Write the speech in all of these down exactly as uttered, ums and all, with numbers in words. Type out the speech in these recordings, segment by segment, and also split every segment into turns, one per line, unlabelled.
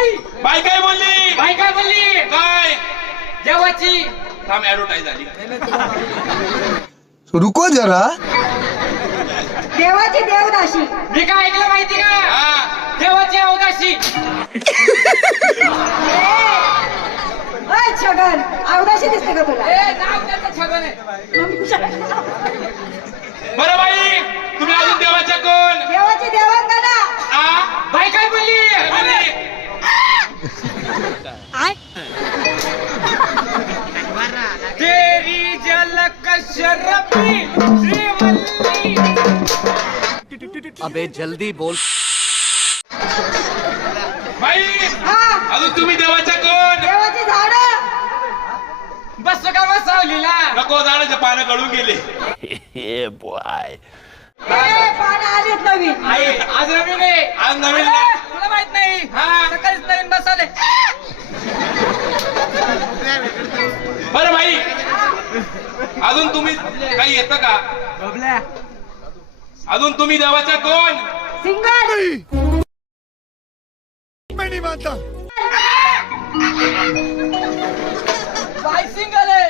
बाई
बाई काय बोलली?
बाई काय बोलली?
काय?
देवाची
थांब ऍडव्हर्टाईज झाली.
रुको जरा.
देवाची देवदाशी.
मी काय ऐकलं माहिती का?
हा
देवाची अवदाशी.
अय छगन, अवदाशी दिसते का तुला?
ए नाव त्याचं छगन आहे.
बरं बाई तुम्ही अजून देवाच्या कोण?
देवाची देवांगना.
आ
बाई काय बोलली?
काय बोलली?
तेरी झलक शरफी श्रीवल्ली.
अबे जल्दी बोल.
बाई
हा,
अजून तुम्ही देवाच्या कोण?
देवाची झाड.
बस का बसवलीला.
नको झाडाचे पानं गळून गेले.
ए पानं आलीत नवीन.
आई आज नवीन आहे.
आज नवीन
अरे, तुला माहित नाही.
हा.
सकाळीच नवीन बसवले.
बरं बाई अजून तुम्ही काही येतं का? अजून तुम्ही देवाच्या कोण?
सिंगल.
बाई सिंगल आहे.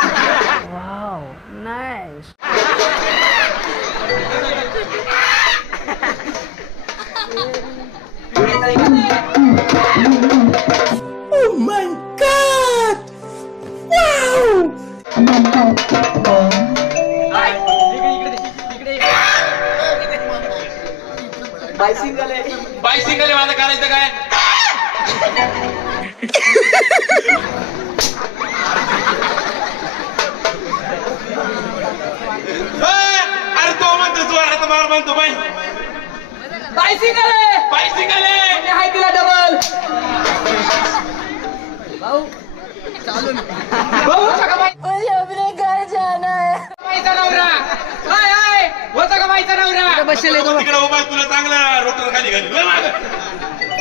बाई सिंगल आहे.
बाई सिंगल आहे माझं करायचं काय? अरे तो म्हणतो तू आता मार म्हणतो बाई.
बाई सिंगल आहे.
बाई सिंगल आहे.
मी हाय तिला डबल. भाऊ होता का बाई? बाईचा नवरा. हाय हाय होता का बाईचा नवरा?
तिकडे उभा आहे, तुला चांगला रोटर खाली घाली. वळ मागं.